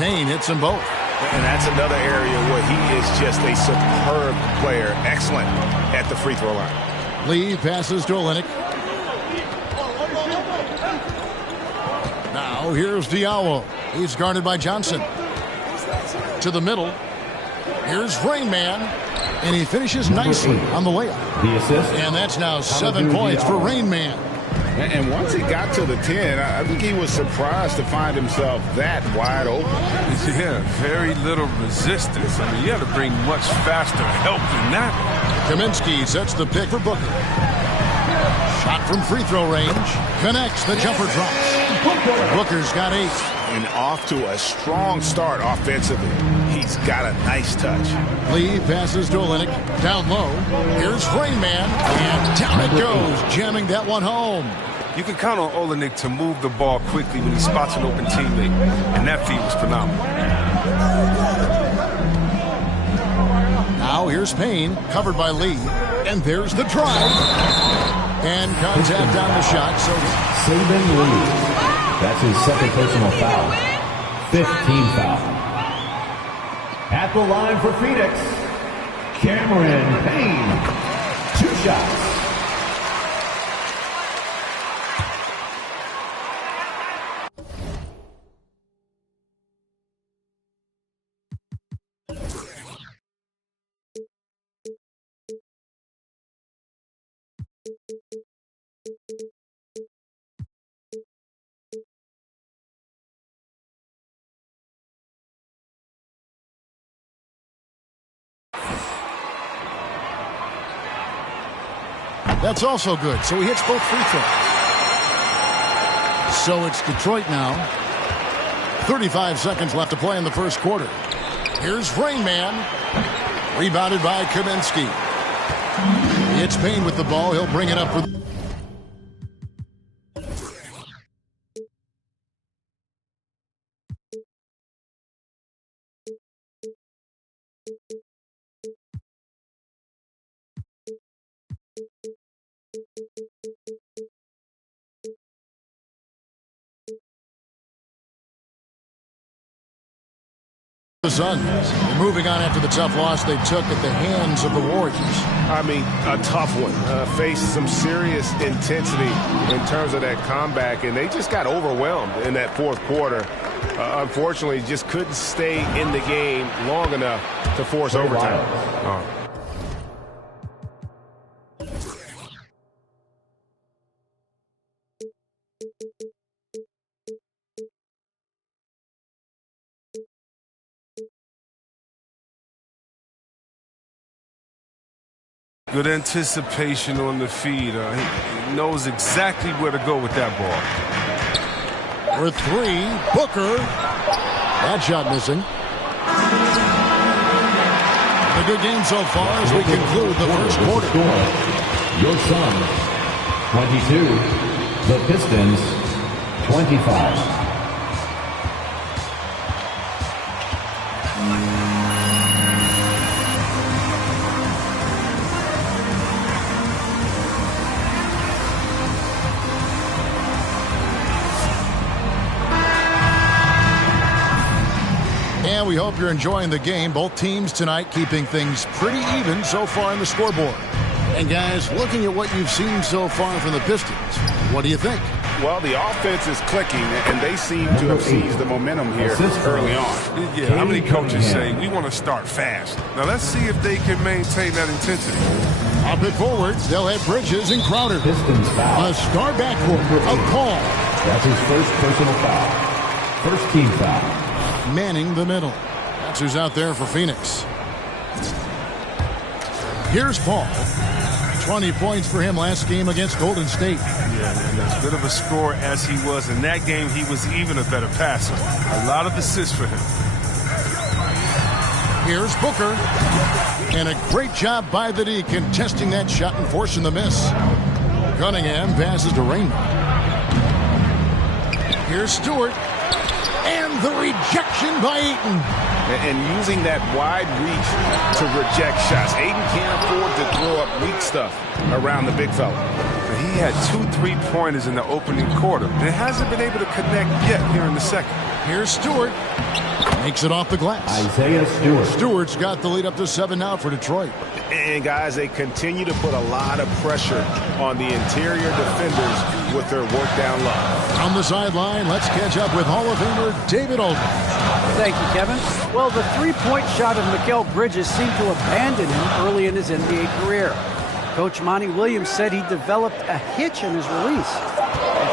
Payne hits them both. And that's another area where he is just a superb player. Excellent at the free throw line. Lee passes to Olynyk. Now here's Diallo. He's guarded by Johnson. To the middle. Here's Rain Man. And he finishes nicely on the layup. The assist. And that's now 7 points for Rain Man. And once he got to the 10, I think he was surprised to find himself that wide open. Yeah, very little resistance. I mean, you have to bring much faster help than that. Kaminsky sets the pick for Booker. Shot from free throw range. Connects. The jumper drops. Booker's got 8. And off to a strong start offensively. He's got a nice touch. Lee passes to Olynyk. Down low. Here's Rain Man. And down it goes. Jamming that one home. You can count on Olynyk to move the ball quickly when he spots an open teammate. And that feed was phenomenal. Now here's Payne. Covered by Lee. And there's the drive. And contact on the shot. So Saban Lee. That's his second personal foul. 15 foul. At the line for Phoenix, Cameron Payne. 2 shots. that's also good. So he hits both free throws. So it's Detroit now. 35 seconds left to play in the first quarter. Here's Rain Man. Rebounded by Kaminsky. It's Payne with the ball. He'll bring it up for... The Suns moving on after the tough loss they took at the hands of the Warriors. I mean, a tough one. Faced some serious intensity in terms of that comeback, and they just got overwhelmed in that fourth quarter. Unfortunately, just couldn't stay in the game long enough to force overtime. Good anticipation on the feed. He knows exactly where to go with that ball. For three, Booker. That shot missing. A good game so far as we conclude the first quarter. Your Suns, 22. The Pistons, 25. And we hope you're enjoying the game. Both teams tonight keeping things pretty even so far on the scoreboard. And guys, looking at what you've seen so far from the Pistons, what do you think? Well, the offense is clicking, and they seem to have seized the momentum here early on. Yeah, how many coaches say, we want to start fast? Now, let's see if they can maintain that intensity. Up it forwards, they'll have Bridges and Crowder. Pistons foul. A star backcourt, a call. That's his first personal foul. First team foul. Manning the middle. That's who's out there for Phoenix. Here's Paul. 20 points for him last game against Golden State. Yeah, as good of a scorer as he was in that game, he was even a better passer. A lot of assists for him. Here's Booker. And a great job by the D contesting that shot and forcing the miss. Cunningham passes to Raymond. Here's Stewart. And the rejection by Ayton. And using that wide reach to reject shots. Ayton can't afford to throw up weak stuff around the big fella. He had 2 3-pointers in the opening quarter and hasn't been able to connect yet here in the second. Here's Stewart. Makes it off the glass. Isaiah Stewart. Stewart's got the lead up to 7 now for Detroit. And, guys, they continue to put a lot of pressure on the interior defenders with their work down low. On the sideline, let's catch up with Hall of Famer David Aldridge. Thank you, Kevin. Well, the three-point shot of Mikal Bridges seemed to abandon him early in his NBA career. Coach Monty Williams said he developed a hitch in his release.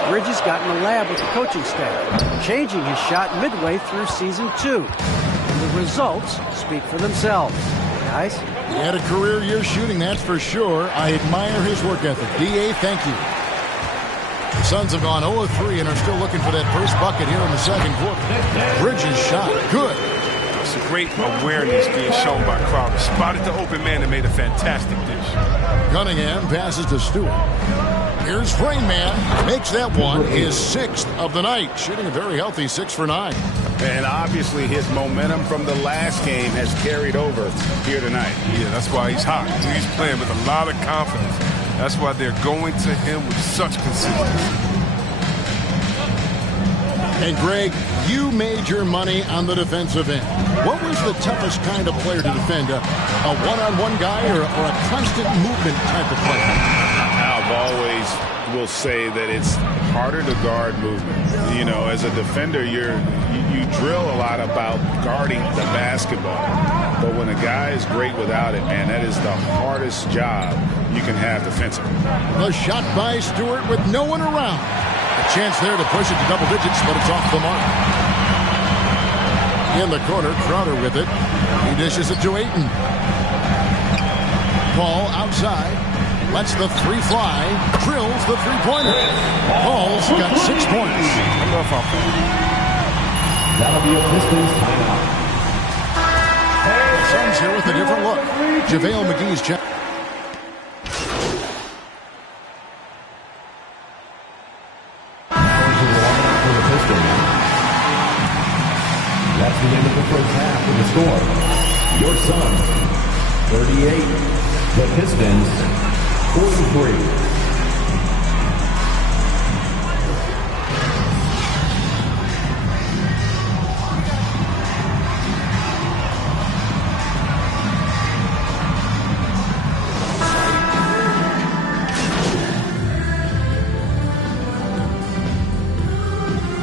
Bridges got in the lab with the coaching staff, changing his shot midway through season 2. And the results speak for themselves. Guys? He had a career year shooting, that's for sure. I admire his work ethic. D.A., thank you. The Suns have gone 0-3 and are still looking for that first bucket here in the second quarter. Bridges shot. Good. It's a great awareness being shown by Crowder. Spotted the open man and made a fantastic dish. Cunningham passes to Stewart. Here's Rain Man. Makes that one his 6th of the night. Shooting a very healthy 6 for 9. And obviously his momentum from the last game has carried over here tonight. Yeah, that's why he's hot. He's playing with a lot of confidence. That's why they're going to him with such consistency. And Greg, you made your money on the defensive end. What was the toughest kind of player to defend? A one-on-one guy or a constant movement type of player? I've always will say that it's harder to guard movement. You know, as a defender, you drill a lot about guarding the basketball. But when a guy is great without it, man, that is the hardest job you can have defensively. The shot by Stewart with no one around. A chance there to push it to double digits, but it's off the mark. In the corner, Crowder with it. He dishes it to Ayton. Paul outside. Lets the three fly. Drills the three-pointer. Paul's got 6 points. That'll be a Pistons timeout. Suns here with a different look. JaVale McGee's check. That's the end of the first half with the score. Your Suns, 38. The Pistons, 43.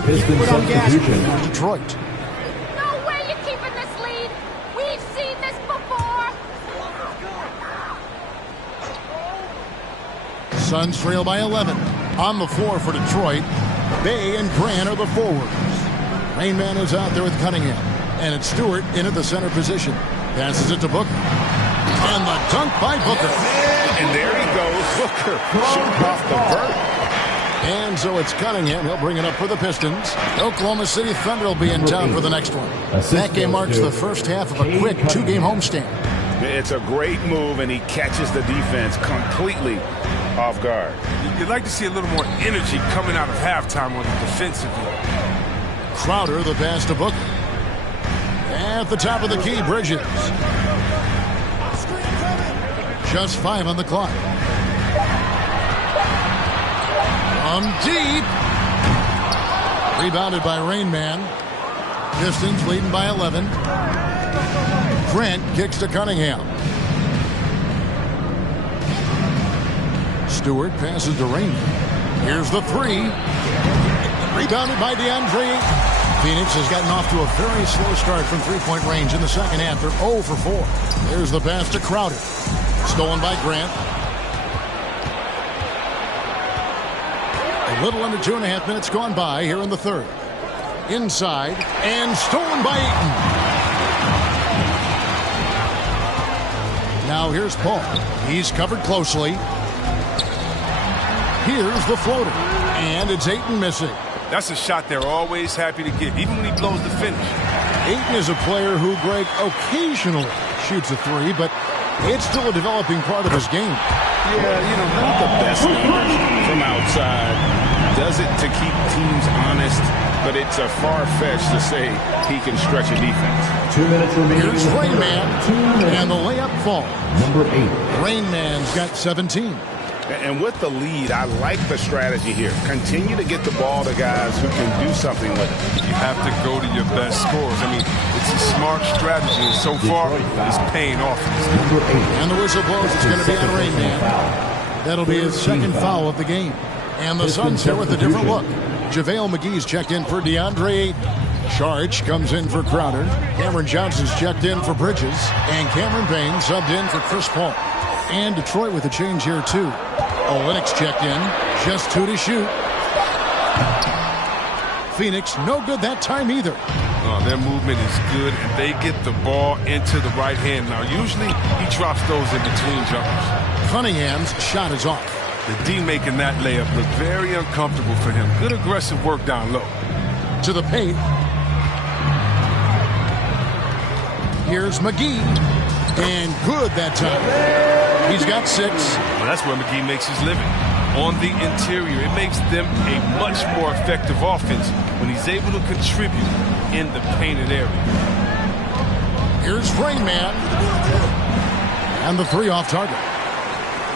Pistons substitution. Detroit. No way you're keeping this lead. We've seen this before. Suns trail by 11. On the floor for Detroit, Bay and Grant are the forwards. Rain Man is out there with Cunningham. And it's Stewart in at the center position. Passes it to Booker. And the dunk by Booker. And there he goes. Booker shooting off the vert. And so it's Cunningham. He'll bring it up for the Pistons. Oklahoma City Thunder will be in town for the next one. That game marks the first half of a quick 2-game homestand. It's a great move, and he catches the defense completely off guard. You'd like to see a little more energy coming out of halftime on the defensive end. Crowder, the pass to Booker. At the top of the key, Bridges. Just 5 on the clock. From deep. Rebounded by Rain Man. Pistons leading by 11. Grant kicks to Cunningham. Stewart passes to Rain Man. Here's the three. Rebounded by DeAndre. Phoenix has gotten off to a very slow start from three-point range in the second half. They're 0 for 4. There's the pass to Crowder. Stolen by Grant. A little under 2.5 minutes gone by here in the third. Inside and stolen by Ayton. Now here's Paul. He's covered closely. Here's the floater. And it's Ayton missing. That's a shot they're always happy to get, even when he blows the finish. Ayton is a player who, Greg, occasionally shoots a three, but it's still a developing part of his game. Yeah, you know, not the best numbers from outside. Does it to keep teams honest, but it's a far-fetched to say he can stretch a defense. 2 minutes remaining. Here's Rain Man, and the layup falls. Number 8. Rain Man's got 17. And with the lead, I like the strategy here. Continue to get the ball to guys who can do something with it. You have to go to your best scorers. I mean, it's a smart strategy, and so far, it's paying off. And the whistle blows. It's going to be on Rain Man. That'll be his second foul of the game. And the Suns here with a different look. JaVale McGee's checked in for DeAndre Ayton. Sharch comes in for Crowder. Cameron Johnson's checked in for Bridges. And Cameron Payne subbed in for Chris Paul. And Detroit with a change here, too. Olynyk's checked in. Just 2 to shoot. Phoenix, no good that time either. Their movement is good, and they get the ball into the right hand. Now, usually he drops those in between jumpers. Cunningham's shot is off. The D making that layup look very uncomfortable for him. Good aggressive work down low. To the paint. Here's McGee. And good that time. He's got 6. Well, that's where McGee makes his living. On the interior, it makes them a much more effective offense when he's able to contribute in the painted area. Here's Rain Man. And the 3 off target.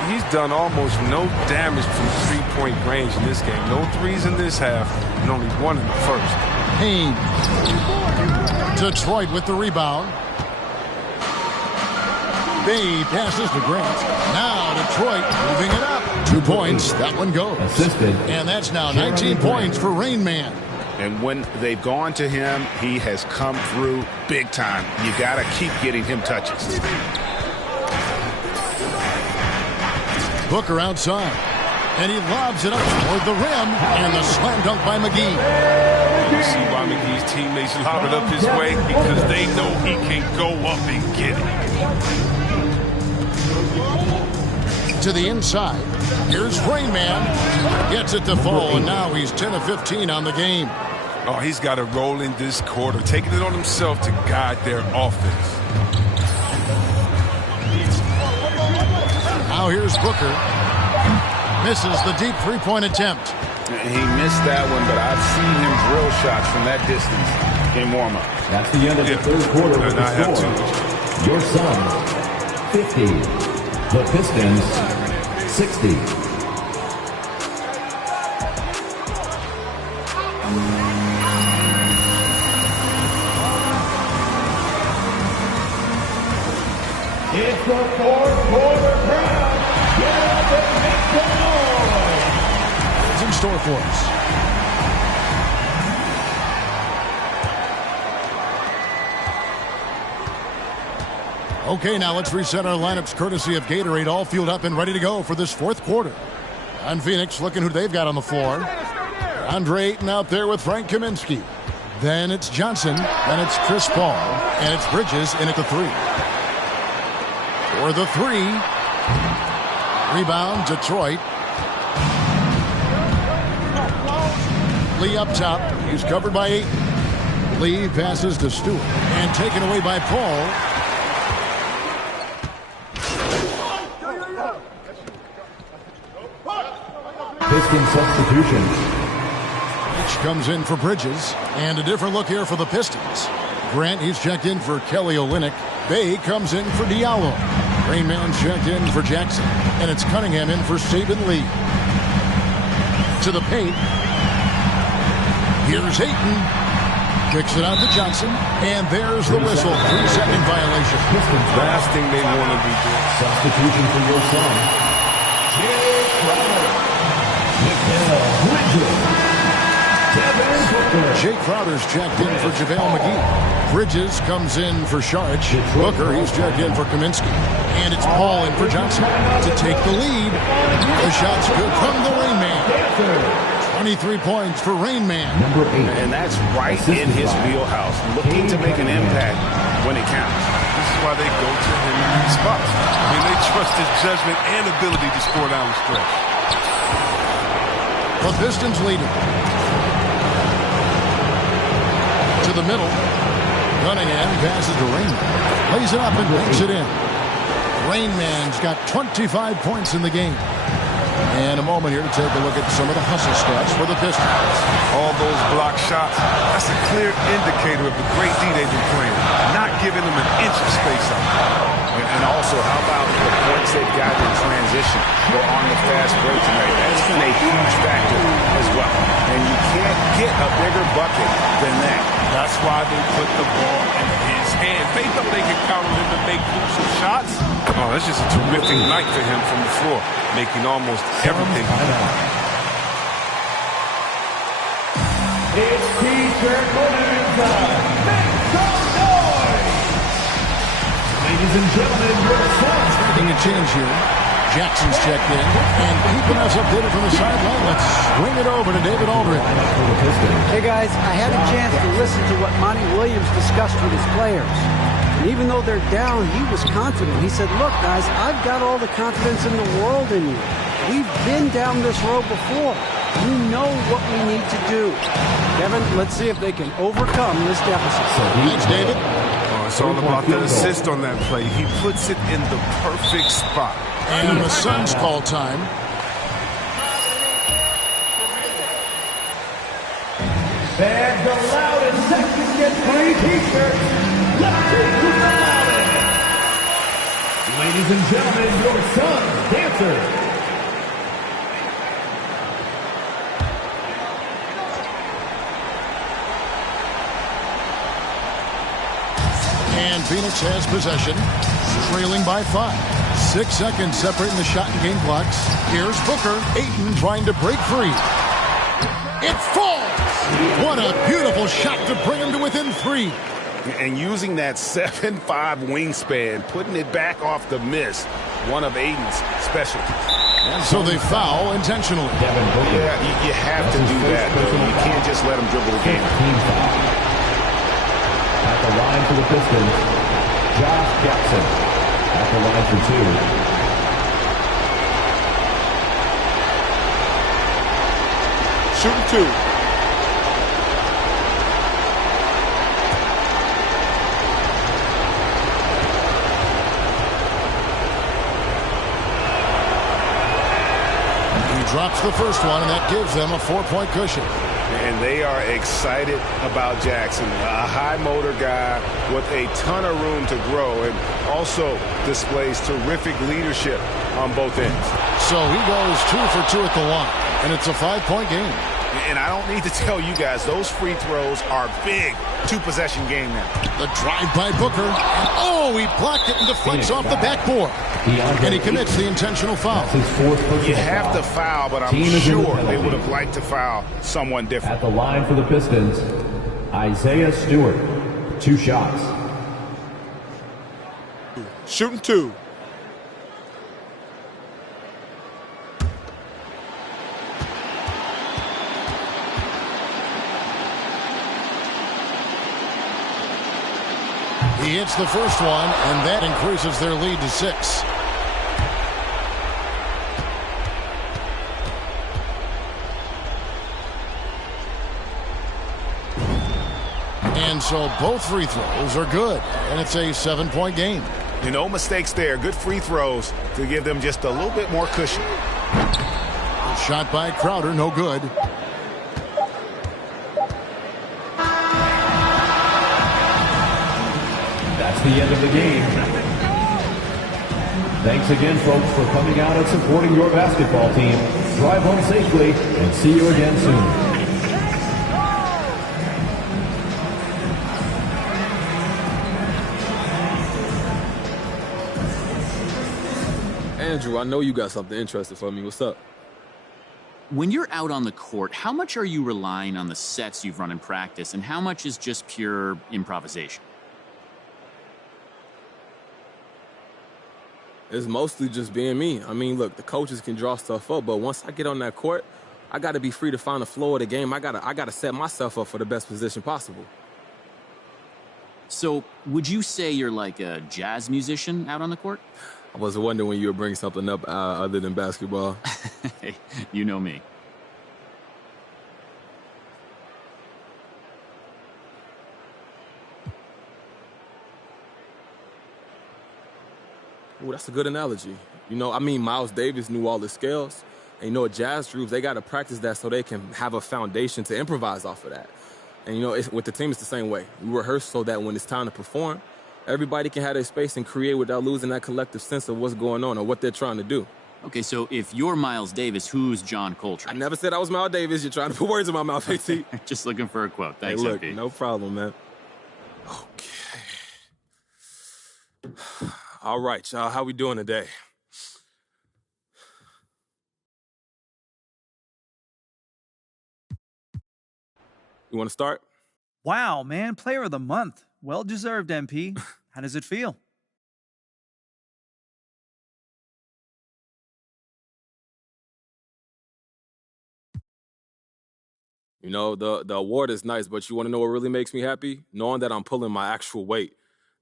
He's done almost no damage from three-point range in this game. No threes in this half, and only 1 in the first. Payne. Detroit with the rebound. Bay passes to Grant. Now Detroit moving it up. 2 points. That one goes. Assisted. And that's now 19 points for Rain Man. And when they've gone to him, he has come through big time. You got to keep getting him touches. Booker outside. And he lobs it up toward the rim. And the slam dunk by McGee. You see why McGee's teammates lob it up his way? Because they know he can go up and get it. To the inside. Here's Rain Man. Gets it to fall, and now he's 10 of 15 on the game. Oh, he's got a role in this quarter, taking it on himself to guide their offense. Now here's Booker. Misses the deep three-point attempt. He missed that one, but I've seen him drill shots from that distance in warm-up. That's the end of the third quarter with the score. Your Suns, 50. The Pistons, 60. It's the fourth quarter crowd. Get up and make some noise. It's in store for us. Okay, now let's reset our lineups courtesy of Gatorade, all fueled up and ready to go for this fourth quarter. On Phoenix, looking who they've got on the floor. Andre Ayton out there with Frank Kaminsky. Then it's Johnson, then it's Chris Paul, and it's Bridges in at the 3. For the 3, rebound Detroit. Lee up top, he's covered by Ayton. Lee passes to Stewart, and taken away by Paul. Piston substitutions. Each comes in for Bridges. And a different look here for the Pistons. Grant, he's checked in for Kelly Olynyk. Bay comes in for Diallo. Rain Man checked in for Jackson. And it's Cunningham in for Saban Lee. To the paint. Here's Ayton. Kicks it out to Johnson. And there's the whistle. 3-second violation. Pistons Last thing they want to be doing. substitution for your son. Jay Crowder's checked in for JaVale McGee. Bridges comes in for Sharch. Booker, he's checked in for Kaminsky. And it's Paul in for Johnson to take the lead. The shot's good from the Rain Man. 23 points for Rain Man. Number 8. And that's right in his wheelhouse, looking to make an impact when it counts. This is why they go to him in these spots. I mean, they trust his judgment and ability to score down the stretch. The Pistons lead it. To the middle. Cunningham passes to Rain Man. Lays it up and banks it in. Rain Man's got 25 points in the game. And a moment here to take a look at some of the hustle stats for the Pistons. All those block shots, that's a clear indicator of the great D they've been playing. Not giving them an inch of space out. And also, how about the points they've gotten in transition or on the fast break tonight? That's been a huge factor as well. And you can't get a bigger bucket than that. That's why they put the ball in his hands. They know they can count on him to make crucial shots. Oh, that's just a terrific night for him from the floor, making almost everything. It's T-shirt winning time. Make some noise! Ladies and gentlemen, your son. Making a change here. Jackson's checked in. And keeping us updated from the sideline, let's swing it over to David Aldridge. Hey, guys, I had a chance to listen to what Monty Williams discussed with his players. And even though they're down, he was confident. He said, look, guys, I've got all the confidence in the world in you. We've been down this road before. You know what we need to do. Kevin, let's see if they can overcome this deficit. Thanks, David. Oh, it's all about that assist on that play. He puts it in the perfect spot. And the Suns call time. And the loudest section gets free T-shirts. Let's see who's the loudest. Ladies and gentlemen, your Suns dancers. And Phoenix has possession, trailing by 5. 6 seconds separating the shot and game clocks. Here's Booker. Ayton trying to break free. It falls! What a beautiful shot to bring him to within 3. And using that 7'5" wingspan, putting it back off the miss, one of Aiden's specialties. And so they foul intentionally. Yeah, you have to do that, though. You can't just let him dribble the game. At the line for the Pistons, Josh Jackson. At the line for 2. Shooting 2. He drops the first one, and that gives them a 4-point cushion. And they are excited about Jackson, a high motor guy with a ton of room to grow and also displays terrific leadership on both ends. So he goes 2 for 2 at the line, and it's a 5-point game. And I don't need to tell you guys, those free throws are big. 2-possession game now. The drive by Booker. And oh, he blocked it and deflects off the backboard. And he commits the intentional foul. You have to foul, but I'm sure they would have liked to foul someone different. At the line for the Pistons, Isaiah Stewart. 2 shots. Shooting 2. He hits the first one, and that increases their lead to 6. And so both free throws are good, and it's a 7-point game. No mistakes there. Good free throws to give them just a little bit more cushion. Shot by Crowder, no good. That's the end of the game. Thanks again, folks, for coming out and supporting your basketball team. Drive home safely, and see you again soon. Andrew, I know you got something interesting for me. What's up? When you're out on the court, how much are you relying on the sets you've run in practice, and how much is just pure improvisation? It's mostly just being me. I mean, look, the coaches can draw stuff up, but once I get on that court, I got to be free to find the flow of the game. I gotta set myself up for the best position possible. So, would you say you're like a jazz musician out on the court? I was wondering when you would bring something up other than basketball. Hey, you know me. Ooh, that's a good analogy. You know, I mean, Miles Davis knew all the scales. And, you know, jazz grooves, they got to practice that so they can have a foundation to improvise off of that. And, you know, with the team, it's the same way. We rehearse so that when it's time to perform, Everybody can have their space and create without losing that collective sense of what's going on or what they're trying to do. Okay, so if you're Miles Davis, who's John I Coltrane? never said I was Miles Davis. You're trying to put words in my mouth, AT. Just looking for a quote. Hey, Thanks, look, MP. no problem, man. Okay. All right, y'all. How we doing today? You want to start? Wow, man, player of the month. Well deserved, MP. How does it feel? You know, the award is nice, but you want to know what really makes me happy? Knowing that I'm pulling my actual weight.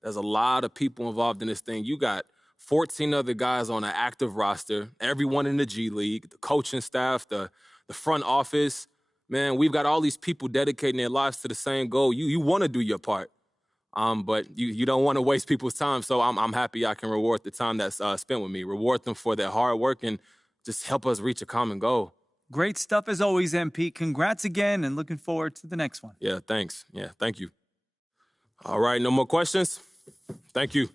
There's a lot of people involved in this thing. You got 14 other guys on an active roster, everyone in the G League, the coaching staff, the front office. Man, we've got all these people dedicating their lives to the same goal. You want to do your part, but you don't want to waste people's time. So I'm happy I can reward the time that's spent with me, reward them for their hard work, and just help us reach a common goal. Great stuff as always, MP. Congrats again and looking forward to the next one. Yeah, thanks. Yeah, thank you. All right, no more questions? Thank you.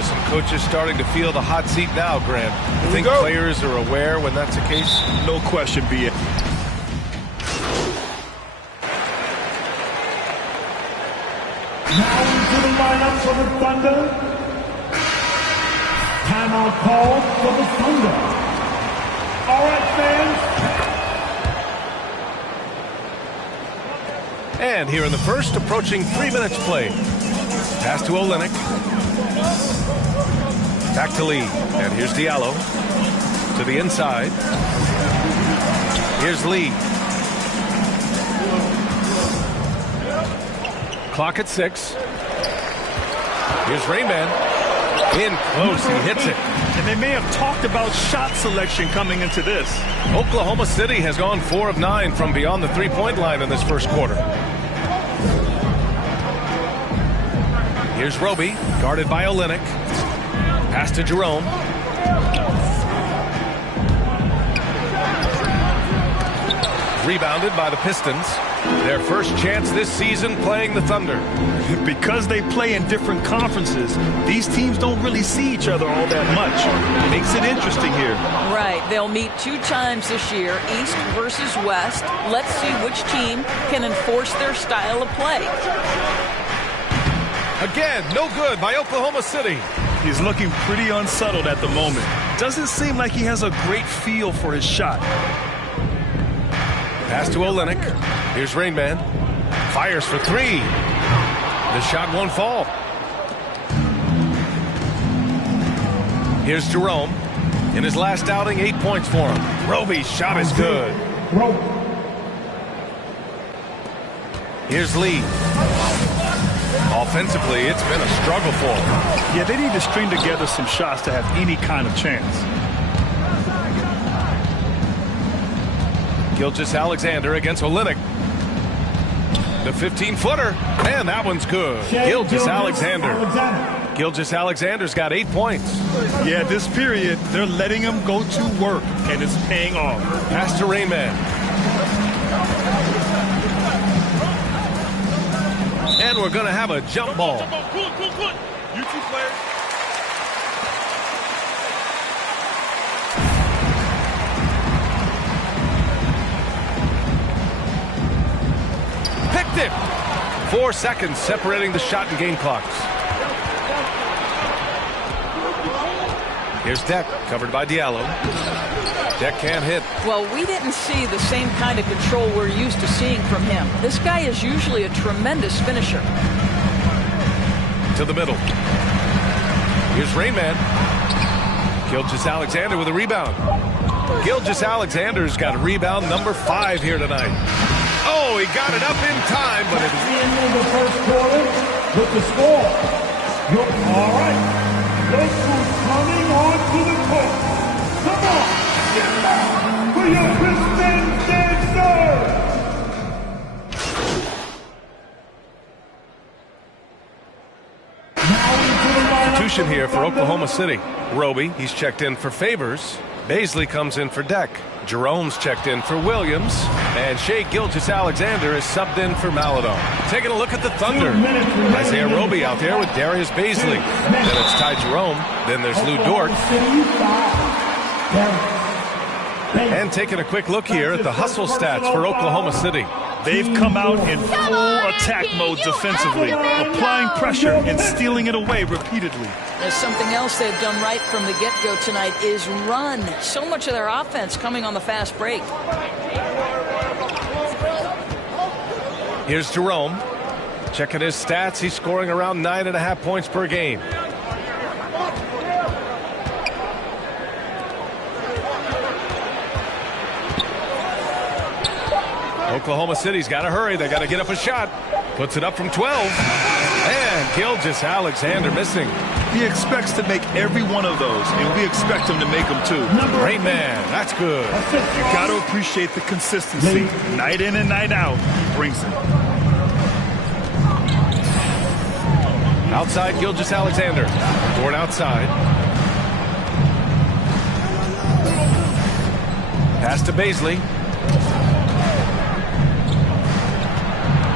Are some coaches starting to feel the hot seat now, Grant? You think players are aware when that's the case? No question, B.A. Now into the lineup for the Thunder. Timeout called for the Thunder. All right, fans. And here in the first, approaching 3 minutes played. Pass to Olynyk. Back to Lee. And here's Diallo. To the inside. Here's Lee. Clock at 6. Here's Rayman. In close, he hits it. And they may have talked about shot selection coming into this. Oklahoma City has gone 4 of 9 from beyond the three-point line in this first quarter. Here's Roby, guarded by Olynyk. Pass to Jerome. Rebounded by the Pistons. Their first chance this season playing the Thunder. Because they play in different conferences, these teams don't really see each other all that much. Makes it interesting here. Right. They'll meet 2 times this year, East versus West. Let's see which team can enforce their style of play. Again, no good by Oklahoma City. He's looking pretty unsettled at the moment. Doesn't seem like he has a great feel for his shot. Pass to Olynyk. Here's Rainman. Fires for 3. The shot won't fall. Here's Jerome. In his last outing, 8 points for him. Roby's shot is good. Here's Lee. Offensively, it's been a struggle for him. Yeah, they need to string together some shots to have any kind of chance. Gilgeous-Alexander against Olynyk. The 15-footer, and that one's good. Gilgeous-Alexander. Gilgeous-Alexander's got 8 points. Yeah, this period, they're letting him go to work, and it's paying off. Pass to Rainman. And we're going to have a jump ball. You two players. Picked it. 4 seconds separating the shot and game clocks. Here's Deck, covered by Diallo. Deck can't hit. Well, we didn't see the same kind of control we're used to seeing from him. This guy is usually a tremendous finisher. To the middle. Here's Rainman. Gilgeous-Alexander with a rebound. Gilgeous-Alexander's got rebound number 5 here tonight. Oh, he got it up in time, but at the end of the first quarter with the score. All right. Look who's coming onto the court. Come on, get back for your Pistons dancer. Substitution here for Oklahoma City. Roby, he's checked in for Favors. Baisley comes in for Deck. Jerome's checked in for Williams. And Shai Gilgeous-Alexander is subbed in for Maladon. Taking a look at the Thunder. Isaiah Roby out there with Darius Baisley. Then it's Ty Jerome. Then there's Lou Dort. And taking a quick look here at the hustle stats for Oklahoma City. They've come out in full attack mode defensively, applying pressure and stealing it away repeatedly. There's something else they've done right from the get-go tonight is run. So much of their offense coming on the fast break. Here's Jerome. Checking his stats, he's scoring around 9.5 points per game. Oklahoma City's got to hurry. They got to get up a shot. Puts it up from 12. And Gilgeous-Alexander missing. He expects to make every one of those, and we expect him to make them too. Great man. That's good. You got to appreciate the consistency. Night in and night out, he brings it. Outside Gilgeous-Alexander. Dort outside. Pass to Baisley.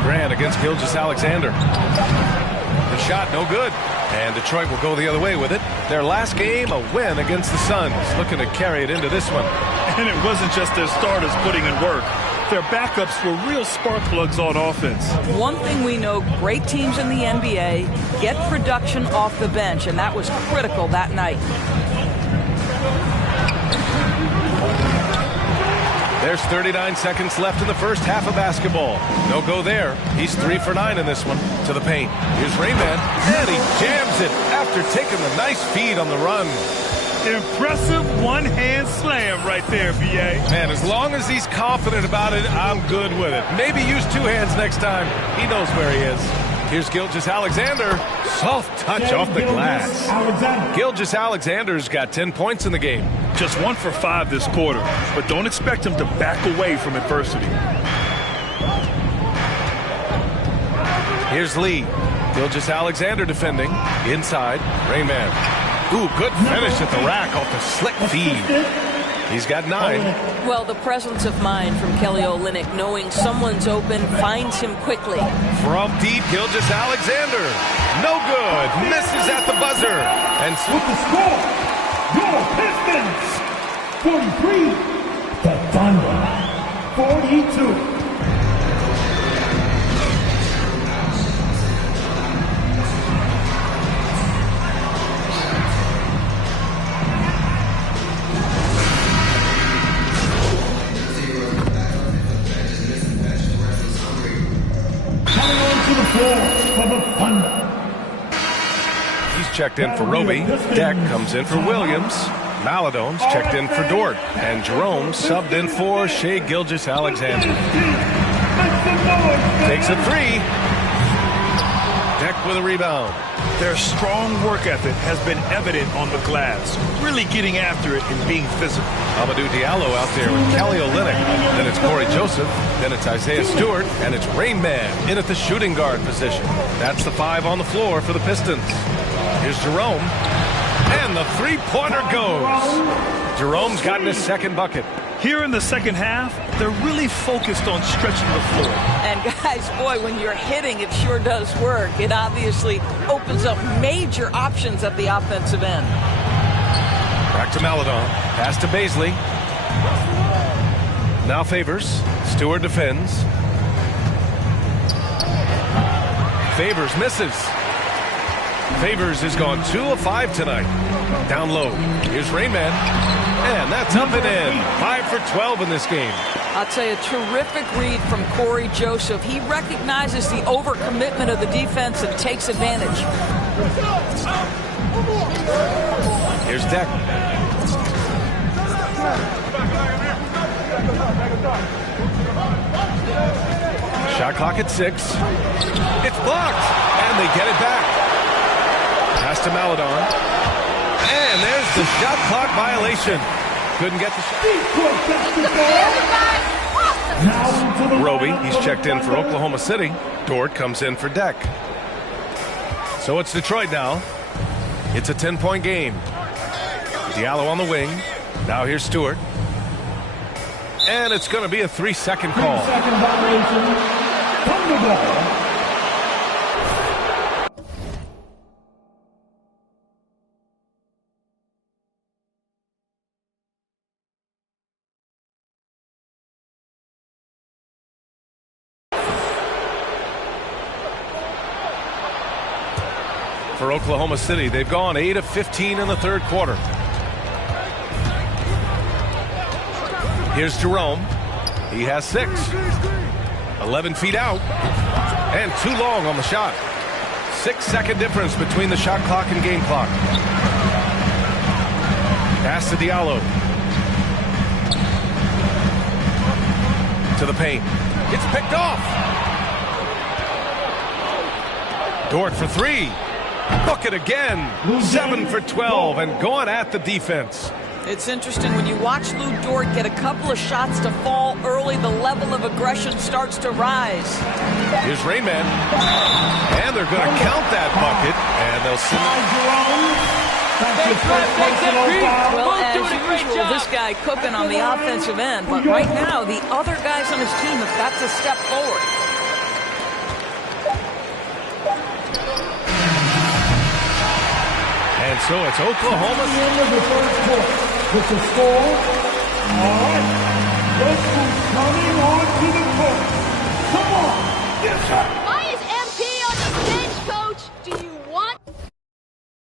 Grant against Gilgeous-Alexander. The shot no good. And Detroit will go the other way with it. Their last game, a win against the Suns. Looking to carry it into this one. And it wasn't just their starters putting in work. Their backups were real spark plugs on offense. One thing we know, great teams in the NBA get production off the bench, and that was critical that night. There's 39 seconds left in the first half of basketball. No go there. He's 3 for 9 in this one. To the paint. Here's Rayman, and he jams it after taking the nice feed on the run. Impressive one-hand slam right there, B.A. Man, as long as he's confident about it, I'm good with it. Maybe use 2 hands next time. He knows where he is. Here's Gilgeous-Alexander. Soft touch off the glass. Gilgeous-Alexander's got 10 points in the game. Just 1 for 5 this quarter, but don't expect him to back away from adversity. Here's Lee. Gilgeous-Alexander defending. Inside. Rayman. Ooh, good finish at the rack off the slick feed. He's got 9. Well, the presence of mind from Kelly Olynyk, knowing someone's open, finds him quickly. From deep, Gilgeous-Alexander. No good. Misses at the buzzer. And with the score, your Pistons 43, the Thunder 42. He's checked in for Roby. Deck comes in for Williams. Maladone's checked in for Dort. And Jerome subbed in for Shai Gilgeous-Alexander. Takes a 3. Deck with a rebound. Their strong work ethic has been evident on the glass, really getting after it and being physical. Amadou Diallo out there with Kelly Olynyk. Then it's Corey Joseph. Then it's Isaiah Stewart. And it's Rain Man in at the shooting guard position. That's the 5 on the floor for the Pistons. Here's Jerome. And the three-pointer goes. Jerome's gotten his second bucket. Here in the second half, they're really focused on stretching the floor. And guys, boy, when you're hitting, it sure does work. It obviously opens up major options at the offensive end. Back to Maladon. Pass to Baisley. Now Favors. Stewart defends. Favors misses. Favors has gone 2 of 5 tonight. Down low. Here's Rayman. And that's up and in. 5 for 12 in this game. I'll tell you, terrific read from Corey Joseph. He recognizes the overcommitment of the defense and takes advantage. Here's Deck. Shot clock at 6. It's blocked. And they get it back. Pass to Maladon. And there's the shot clock violation. Couldn't get the shot. Roby, he's checked in for Oklahoma City. Dort comes in for Deck. So it's Detroit now. It's a 10-point game. Diallo on the wing. Now here's Stewart. And it's going to be a 3-second call. 3-second violation. From the ball. For Oklahoma City, they've gone 8 of 15 in the third quarter. Here's Jerome. He has 6. 11 feet out. And too long on the shot. 6-second difference between the shot clock and game clock. Pass to Diallo. To the paint. It's picked off. Dort for 3. Bucket again. 7 for 12 and going at the defense. It's interesting when you watch Lou Dort get a couple of shots to fall early, the level of aggression starts to rise. Here's Rayman. And they're going to count that bucket. And they'll see Well, as usual, this guy cooking on the offensive end. But right now, the other guys on his team have got to step forward. So it's Oklahoma. At the end of the third quarter, with the score, all right, look who's coming onto the court. Come on, get up.